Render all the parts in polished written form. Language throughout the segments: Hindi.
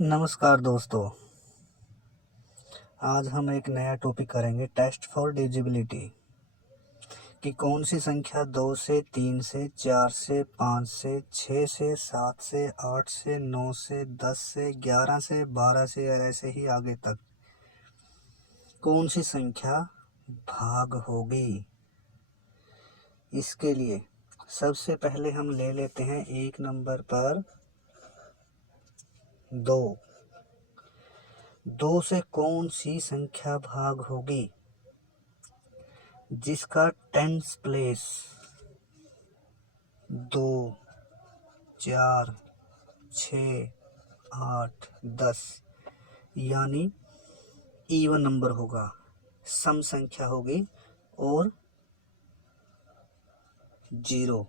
नमस्कार दोस्तों। आज हम एक नया टॉपिक करेंगे, टेस्ट फॉर डिजिबिलिटी। कि कौन सी संख्या 2 से 3 से 4 से 5 से 6 से 7 से 8 से 9 से 10 से 11 से 12 से और ऐसे ही आगे तक कौन सी संख्या भाग होगी। इसके लिए सबसे पहले हम ले लेते हैं एक नंबर पर 2। 2 से कौन सी संख्या भाग होगी जिसका टेंस प्लेस 2, 4, 6, 8, 10 यानी इवन नंबर होगा, सम संख्या होगी और 0।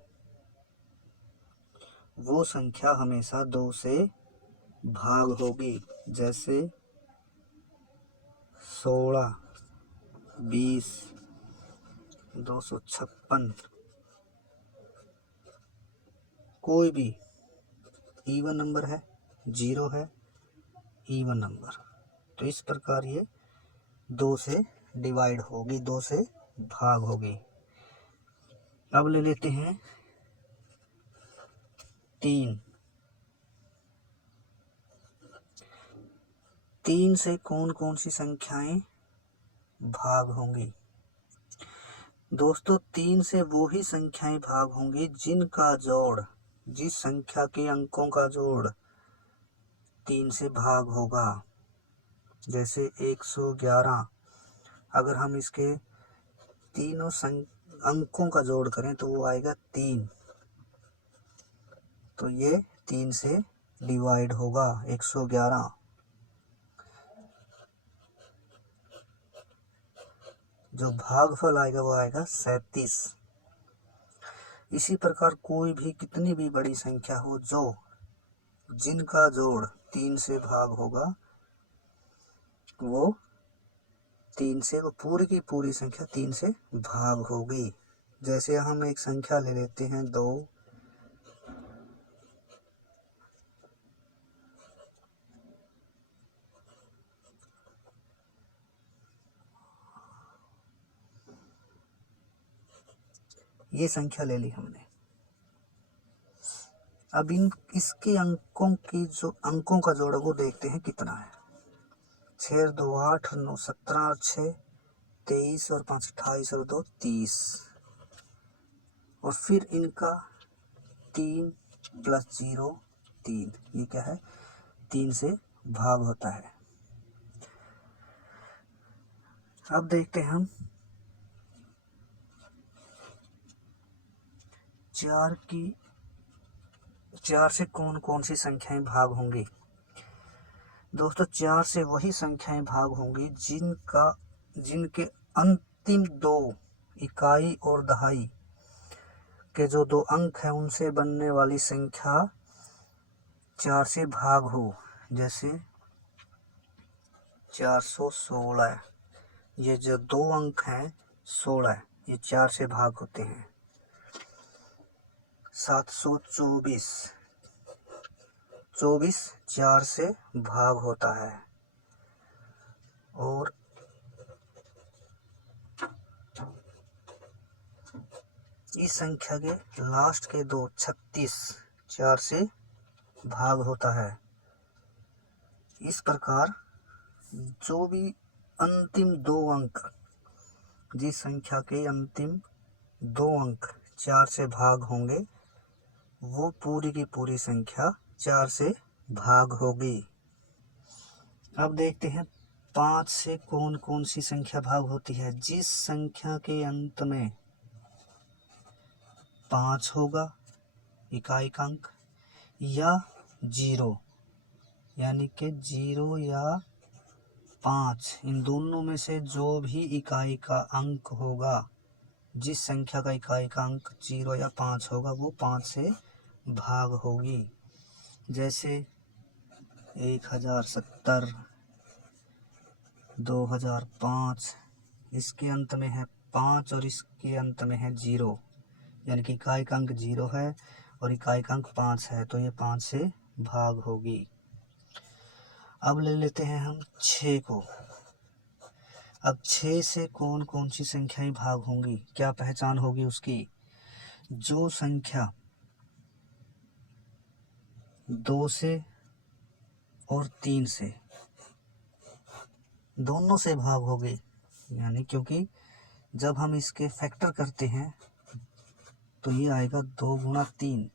वो संख्या हमेशा 2 से भाग होगी, जैसे 16, 20, 256। कोई भी इवन नंबर है, 0 है, इवन नंबर, तो इस प्रकार ये 2 से डिवाइड होगी, 2 से भाग होगी। अब ले लेते हैं 3। 3 से कौन कौन सी संख्याएं भाग होंगी। दोस्तों 3 से वो ही संख्याएं भाग होंगी जिनका जोड़, जिस संख्या के अंकों का जोड़ 3 से भाग होगा। जैसे 111, अगर हम इसके तीनों अंकों का जोड़ करें तो वो आएगा 3, तो ये 3 से डिवाइड होगा 111। जो भागफल आएगा वो आएगा 37। इसी प्रकार कोई भी कितनी भी बड़ी संख्या हो जो जिनका जोड़ 3 से भाग होगा, वो 3 से, वो पूरी की पूरी संख्या 3 से भाग होगी। जैसे हम एक संख्या ले लेते हैं 2, ये संख्या ले ली हमने। अब इसके अंकों की जो अंकों का जोड़ वो देखते हैं कितना है। 6 2 8 9 17 और 6 23 और 5 28 और 2 30, और फिर इनका 3 + 0 3, ये क्या है, 3 से भाग होता है। अब देखते हैं हम 4 से कौन कौन सी संख्याएं भाग होंगी। दोस्तों 4 से वही संख्याएं भाग होंगी जिनके अंतिम 2 इकाई और दहाई के जो 2 अंक हैं उनसे बनने वाली संख्या 4 से भाग हो। जैसे 416, ये जो 2 अंक हैं 16, ये 4 से भाग होते हैं। 724, 24 4 से भाग होता है। और इस संख्या के लास्ट के 2 36 4 से भाग होता है। इस प्रकार जो भी अंतिम 2 अंक, जिस संख्या के अंतिम 2 अंक 4 से भाग होंगे, वो पूरी की पूरी संख्या 4 से भाग होगी। अब देखते हैं 5 से कौन कौन सी संख्या भाग होती है। जिस संख्या के अंत में 5 होगा इकाई का अंक, या 0, यानी कि 0 या 5, इन दोनों में से जो भी इकाई का अंक होगा, जिस संख्या का इकाई का अंक 0 या 5 होगा, वो 5 से भाग होगी। जैसे 1070, 2005, इसके अंत में है 5 और इसके अंत में है 0, यानी कि इकाई का अंक 0 है और इकाई का अंक 5 है, तो ये 5 से भाग होगी। अब ले लेते हैं हम 6 को। अब 6 से कौन कौन सी संख्याएं भाग होंगी, क्या पहचान होगी उसकी? जो संख्या 2 से और 3 से दोनों से भाग होगी, यानी क्योंकि जब हम इसके फैक्टर करते हैं तो ये आएगा 2 गुणा 3,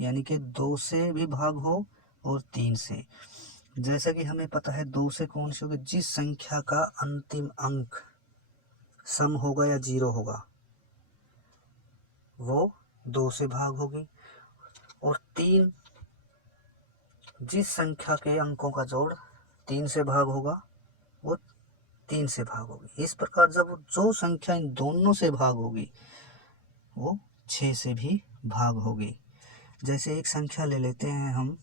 यानी कि 2 से भी भाग हो और 3 से। जैसा कि हमें पता है 2 से कौन सी होगी, जिस संख्या का अंतिम अंक सम होगा या 0 होगा वो 2 से भाग होगी, और 3 जिस संख्या के अंकों का जोड़ 3 से भाग होगा वो 3 से भाग होगी। इस प्रकार जब जो संख्या इन दोनों से भाग होगी वो 6 से भी भाग होगी। जैसे एक संख्या ले लेते हैं हम,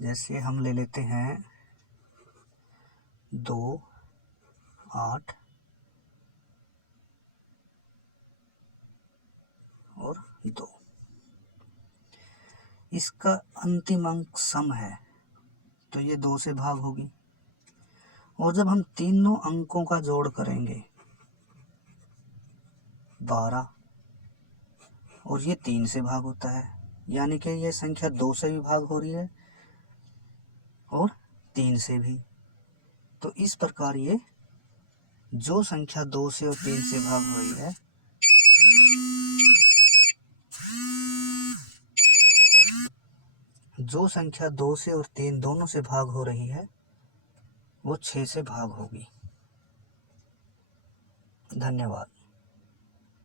जैसे हम ले लेते हैं 2, 8 और 2। इसका अंतिम अंक सम है तो ये 2 से भाग होगी, और जब हम तीनों अंकों का जोड़ करेंगे 12, और ये 3 से भाग होता है, यानी कि ये संख्या 2 से भी भाग हो रही है और 3 से भी। तो इस प्रकार ये जो संख्या 2 से और 3 से भाग हो रही है जो संख्या 2 से और 3 दोनों से भाग हो रही है वो 6 से भाग होगी। धन्यवाद।